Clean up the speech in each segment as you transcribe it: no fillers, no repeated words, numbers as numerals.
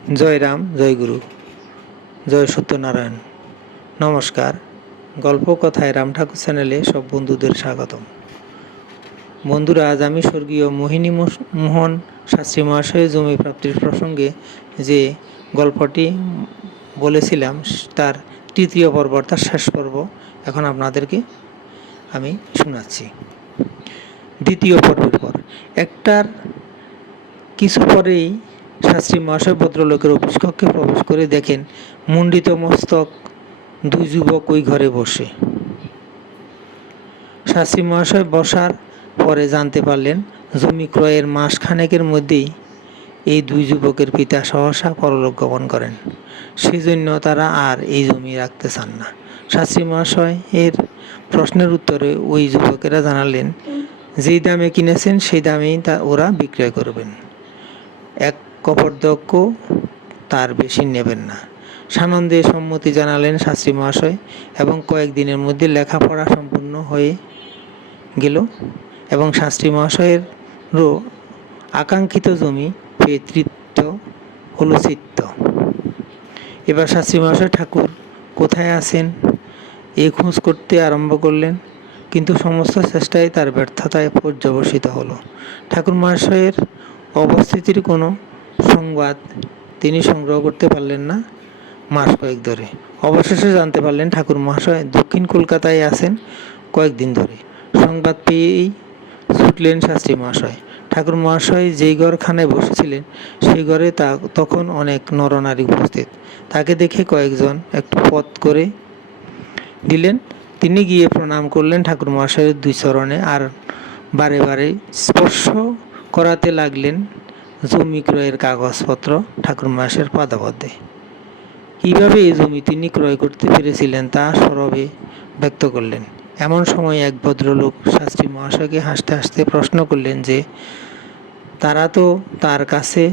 জয় রাম, জয় গুরু, জয় সত্যনারায়ণ। নমস্কার। গল্প কথায় রাম ঠাকুর চ্যানেলে সব বন্ধুদের স্বাগতম। বন্ধুরা, আজ আমি স্বর্গীয় মোহিনী মোহন শাস্ত্রী মহাশয়ের জমি প্রাপ্তির প্রসঙ্গে যে গল্পটি বলেছিলাম তার তৃতীয় পর্ব, তার শেষ পর্ব এখন আপনাদেরকে আমি শোনাচ্ছি। দ্বিতীয় পর্বের পর একটার কিছু পরেই শাস্ত্রী মহাশয় ভদ্রলোকের অফিস কক্ষে প্রবেশ করে দেখেন মুণ্ডিত মস্তক দুই যুবক ওই ঘরে বসে। শাস্ত্রী মহাশয় বসার পরে জানতে পারলেন জমি ক্রয়ের মাস খানেকের মধ্যেই এই দুই যুবকের পিতা সহসা পরলোক গমন করেন। সেজন্য তারা আর এই জমি রাখতে চান না। শাস্ত্রী মহাশয় এর প্রশ্নের উত্তরে ওই যুবকেরা জানালেন যেই দামে কিনেছেন সেই দামেই ওরা বিক্রয় করবেন, এক কপর্দক্য তার বেশি নেবেন না। সানন্দে সম্মতি জানালেন শাস্ত্রী মহাশয় এবং কয়েকদিনের মধ্যে লেখাপড়া সম্পূর্ণ হয়ে গেল এবং শাস্ত্রী মহাশয়েরও আকাঙ্ক্ষিত জমি পেয়ে তৃপ্ত হল চিত্ত। এবার শাস্ত্রী মহাশয় ঠাকুর কোথায় আছেন এ খোঁজ করতে আরম্ভ করলেন, কিন্তু সমস্ত চেষ্টায় তার ব্যর্থতায় পর্যবসিত হলো। ঠাকুর মহাশয়ের অবস্থিতির কোনো সংবাদ তিনি সংগ্রহ করতে পারলেন না মাস কয়েক ধরে। অবশেষে জানতে পারলেন ঠাকুর মহাশয় দক্ষিণ কলকাতায় আছেন কয়েকদিন ধরে। সংবাদ পেয়েই ছুটলেন শাস্ত্রী মহাশয়। ঠাকুর মহাশয় যেই ঘরখানে বসেছিলেন সেই ঘরে তখন অনেক নরনারী উপস্থিত। তাকে দেখে কয়েকজন একটু পথ করে দিলেন। তিনি গিয়ে প্রণাম করলেন ঠাকুর মহাশয়ের দুই চরণে আর বারে বারে স্পর্শ করাতে লাগলেন জমি ক্রয়ের কাগজপত্র ঠাকুর মহাশয়ের পাদাবদ্ধে। কীভাবে এই জমি তিনি ক্রয় করতে পেরেছিলেন তা সরবে ব্যক্ত করলেন। এমন সময় এক ভদ্রলোক শাস্ত্রী মহাশয়কে হাসতে হাসতে প্রশ্ন করলেন যে তারা তো তার কাছে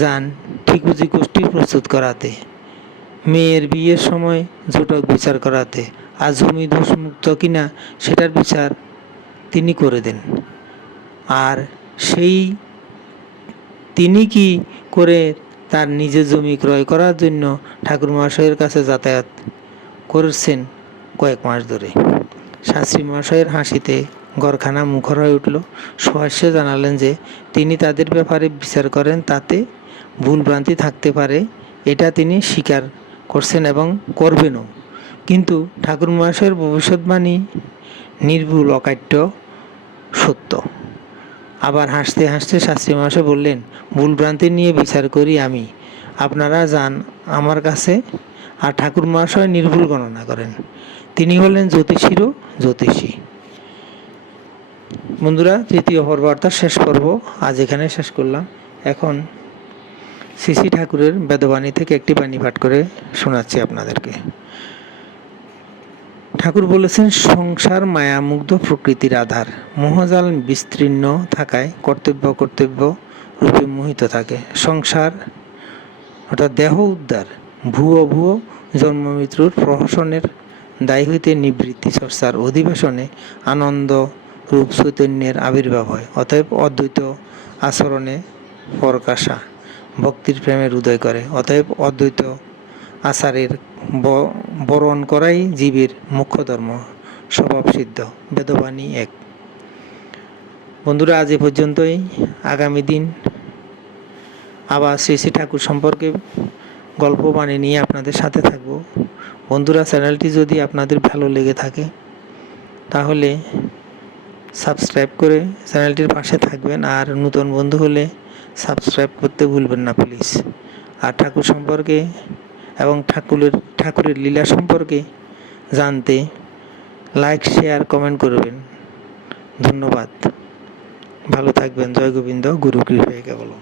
যান ঠিকুজি গোষ্ঠীর প্রস্তুত করাতে, মেয়ের বিয়ের সময় জোটক বিচার করাতে, আর জমি দোষমুক্ত কিনা সেটার বিচার তিনি করে দেন। আর সেই তিনি কি করে তার নিজের জমি ক্রয় করার জন্য ঠাকুর মহাশয়ের কাছে যাতায়াত করছেন কয়েক মাস ধরে। শাস্ত্রী মহাশয়ের হাসিতে ঘরখানা মুখর হয়ে উঠল। সহাস্যে জানালেন যে তিনি তাদের ব্যাপারে বিচার করেন, তাতে ভুলভ্রান্তি থাকতে পারে, এটা তিনি স্বীকার করছেন এবং করবেনও, কিন্তু ঠাকুর মহাশয়ের ভবিষ্যৎবাণী নির্ভুল, অকাট্য, সত্য। আবার হাসতে হাসতে শাস্ত্রী মহাশয় বললেন, ভুলভ্রান্তি নিয়ে বিচার করি আমি, আপনারা যান আমার কাছে। আর ঠাকুর মহাশয় নির্ভুল গণনা করেন, তিনি হলেন জ্যোতিষীরও জ্যোতিষী। বন্ধুরা, তৃতীয় পর্ব অর্থাৎ শেষ পর্ব আজ এখানে শেষ করলাম। এখন শ্রী ঠাকুরের বেদবাণী থেকে একটি বাণী পাঠ করে শোনাচ্ছি আপনাদেরকে। ঠাকুর বলেছেন, সংসার মায়ামুগ্ধ প্রকৃতির আধার, মোহজাল বিস্তীর্ণ থাকায় কর্তব্য কর্তব্য রূপে মোহিত থাকে। সংসার অর্থাৎ দেহ উদ্ধার, ভুয়ো ভুয়ো জন্মমৃত্যুর প্রহসনের দায় হইতে নিবৃত্তি চর্চার অধিবেশনে আনন্দ রূপ চৈতন্যের আবির্ভাব হয়। অতএব অদ্বৈত আচরণে প্রকাশা ভক্তির প্রেমের উদয় করে। অতএব অদ্বৈত আচারের বরণ করাই জীবের মুখ্য ধর্ম, স্বভাব সিদ্ধ। বেদবাণী 1। বন্ধুরা, আজ এ পর্যন্তই। আগামী দিন আবার শ্রী ঠাকুর সম্পর্কে গল্প বাণী নিয়ে আপনাদের সাথে থাকব। বন্ধুরা, চ্যানেলটি যদি আপনাদের ভালো লেগে থাকে তাহলে সাবস্ক্রাইব করে চ্যানেলটির পাশে থাকবেন, আর নতুন বন্ধু হলে সাবস্ক্রাইব করতে ভুলবেন না প্লিজ। আর ঠাকুর সম্পর্কে এবং ঠাকুরের লীলা সম্পর্কে জানতে লাইক, শেয়ার, কমেন্ট করবেন। ধন্যবাদ। ভালো থাকবেন। জয় গোবিন্দ। গুরু কৃপায় কেবলম।